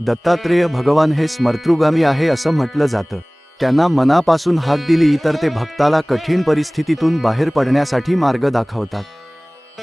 दत्तात्रेय भगवान हे स्मर्तृगामी आहे असं म्हटलं जातं. त्यांना मनापासून हाक दिली तर ते भक्ताला कठीण परिस्थितीतून बाहेर पडण्यासाठी मार्ग दाखवतात.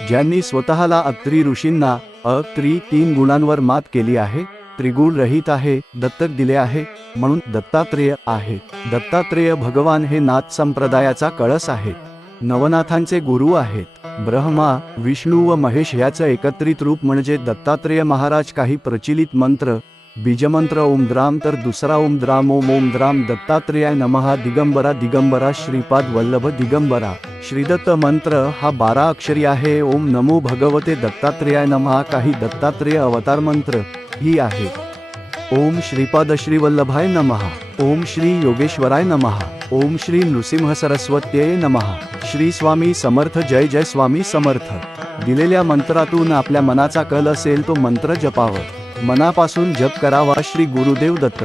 ज्यांनी स्वतःला अत्री ऋषींना अ त्रि तीन गुणांवर मात केली आहे त्रिगुण रहित आहे दत्तक दिले आहे म्हणून दत्तात्रेय आहे. दत्तात्रेय भगवान हे नाथ संप्रदायाचा कळस आहे नवनाथांचे गुरु आहेत. ब्रह्मा विष्णू व महेश याचं एकत्रित रूप म्हणजे दत्तात्रेय महाराज काही प्रचलित मंत्र बीजमंत्र ओम द्राम तर दुसरा ओम द्राम ओम ओम द्राम दत्तात्रेयाय नमहा दिगंबरा दिगंबरा श्रीपाद वल्लभ दिगंबरा। श्रीदत्त मंत्र हा बारा अक्षरी आहे. ओम नमो भगवते दत्तात्रेयाय नमहा काही दत्तात्रेय अवतार मंत्र ही आहे. ओम श्रीपाद श्रीवल्लभाय नमहा ओम श्री योगेश्वराय नमहा ओम श्री नृसिंह सरस्वत्यय नमहा श्री स्वामी समर्थ जय जय स्वामी समर्थ। दिलेल्या मंत्रातून आपल्या मनाचा कल असेल तो मंत्र जपावं. मनापासून जप करावा श्री गुरुदेव दत्त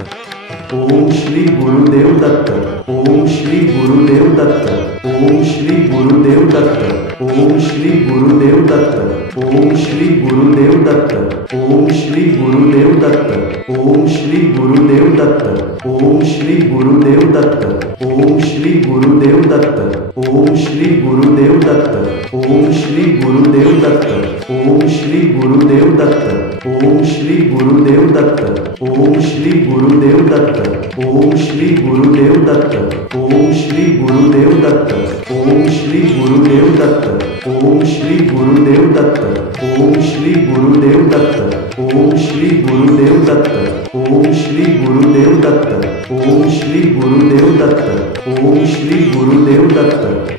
ओम श्री गुरुदेव दत्त ओम श्री गुरुदेव दत्त ओम श्री गुरुदेव दत्त ओम श्री गुरुदेव दत्त ओम श्री गुरुदेव दत्त ओम श्री गुरुदेव दत्त ओम श्री गुरुदेव दत्त ओम श्री गुरुदेव दत्त ओम श्री गुरुदेव दत्त ओम ਓਮ ਸ਼੍ਰੀ ਗੁਰੂਦੇਵ ਦੱਤ ਓਮ ਸ਼੍ਰੀ ਗੁਰੂਦੇਵ ਦੱਤ ਓਮ ਸ਼੍ਰੀ ਗੁਰੂਦੇਵ ਦੱਤ ਓਮ ਸ਼੍ਰੀ ਗੁਰੂਦੇਵ ਦੱਤ ਓਮ ਸ਼੍ਰੀ ਗੁਰੂਦੇਵ ਦੱਤ ਓਮ ਸ਼੍ਰੀ ਗੁਰੂਦੇਵ ਦੱਤ ਓਮ ਸ਼੍ਰੀ ਗੁਰੂਦੇਵ ਦੱਤ ਓਮ ਸ਼੍ਰੀ ਗੁਰੂਦੇਵ ਦੱਤ ਓਮ ਸ਼੍ਰੀ ਗੁਰੂਦੇਵ ਦੱਤ ਓਮ ਸ਼੍ਰੀ ਗੁਰੂਦੇਵ ਦੱਤ ਓਮ ਸ਼੍ਰੀ ਗੁਰੂਦੇਵ ਦੱਤ ਓਮ ਸ਼੍ਰੀ ਗੁਰੂਦੇਵ ਦੱਤ ਓਮ ਸ਼੍ਰੀ ਗੁਰੂਦੇਵ ਦੱਤ ਓਮ ਸ਼੍ਰੀ ਗੁਰੂਦੇਵ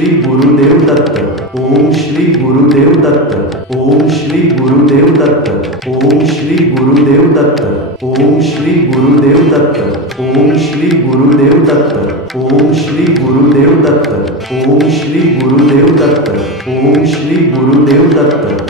ਸ਼੍ਰੀ ਗੁਰੂਦੇਵ ਦੱਤ ਓਮ ਸ਼੍ਰੀ ਗੁਰੂਦੇਵ ਦੱਤ ਓਮ ਸ਼੍ਰੀ ਗੁਰੂਦੇਵ ਦੱਤ ਓਮ ਸ਼੍ਰੀ ਗੁਰੂਦੇਵ ਦੱਤ ਓਮ ਸ਼੍ਰੀ ਗੁਰੂਦੇਵ ਦੱਤ ਓਮ ਸ਼੍ਰੀ ਗੁਰੂਦੇਵ ਦੱਤ ਓਮ ਸ਼੍ਰੀ ਗੁਰੂਦੇਵ ਦੱਤ ਓਮ ਸ਼੍ਰੀ ਗੁਰੂਦੇਵ ਦੱਤ ਓਮ ਸ਼੍ਰੀ ਗੁਰੂਦੇਵ ਦੱਤ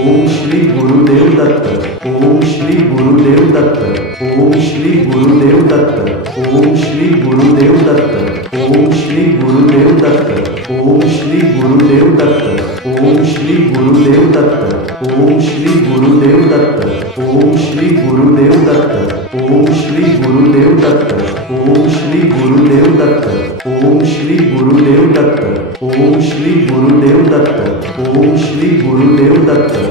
ਸ਼੍ਰੀ ਗੁਰੂ ਦੇਵ ਦੱਤ ਓਮ ਸ਼੍ਰੀ ਗੁਰੂ ਦੇਵ ਦੱਤ ਓਮ ਸ਼੍ਰੀ ਗੁਰੂ ਦੇਵ ਦੱਤ ਓਮ ਸ਼੍ਰੀ ਗੁਰੂ ਦੇਵ ਦੱਤ ਓਮ ਸ਼੍ਰੀ ਗੁਰੂ ਦੇਵ ਦੱਤ ਓਮ ਸ਼੍ਰੀ ਗੁਰੂ ਦੇਵ ਦੱਤ ਓਮ ਸ਼੍ਰੀ ਗੁਰੂ ਦੇਵ ਦੱਤ ਓਮ ਸ਼੍ਰੀ ਗੁਰੂ ਦੇਵ ਦੱਤ ਓਮ ਸ਼੍ਰੀ ਗੁਰੂ ਦੇਵ ਦੱਤ ਓਮ ਸ਼੍ਰੀ ਗੁਰੂ ਦੇਵ ਦੱਤ ਓਮ ਸ਼੍ਰੀ ਗੁਰੂ ਦੇਵ ਦੱਤ ਓਮ ਸ਼੍ਰੀ ਗੁਰੂ ਦੇਵ ਦੱਤ ਓਮ ਸ਼੍ਰੀ ਗੁਰੂ ਦੇਵ ਦੱਤ ਓਮ ਸ਼੍ਰੀ ਗੁਰੂ ਦੇਵ ਦੱਤ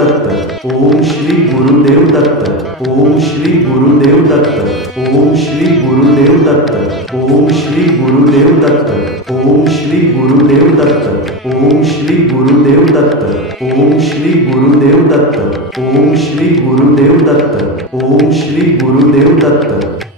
ਦੱਤ ਓਮ ਸ਼੍ਰੀ ਗੁਰੂਦੇਵ ਦੱਤ ਓਮ ਸ਼੍ਰੀ ਗੁਰੂਦੇਵ ਦੱਤ ਓਮ ਸ਼੍ਰੀ ਗੁਰੂਦੇਵ ਦੱਤ ਓਮ ਸ਼੍ਰੀ ਗੁਰੂਦੇਵ ਦੱਤ ਓਮ ਸ਼੍ਰੀ ਗੁਰੂਦੇਵ ਦੱਤ ਓਮ ਸ਼੍ਰੀ ਗੁਰੂਦੇਵ ਦੱਤ ਓਮ ਸ਼੍ਰੀ ਗੁਰੂਦੇਵ ਦੱਤ ਓਮ ਸ਼੍ਰੀ ਗੁਰੂਦੇਵ ਦੱਤ ਓਮ ਸ਼੍ਰੀ ਗੁਰੂਦੇਵ ਦੱਤ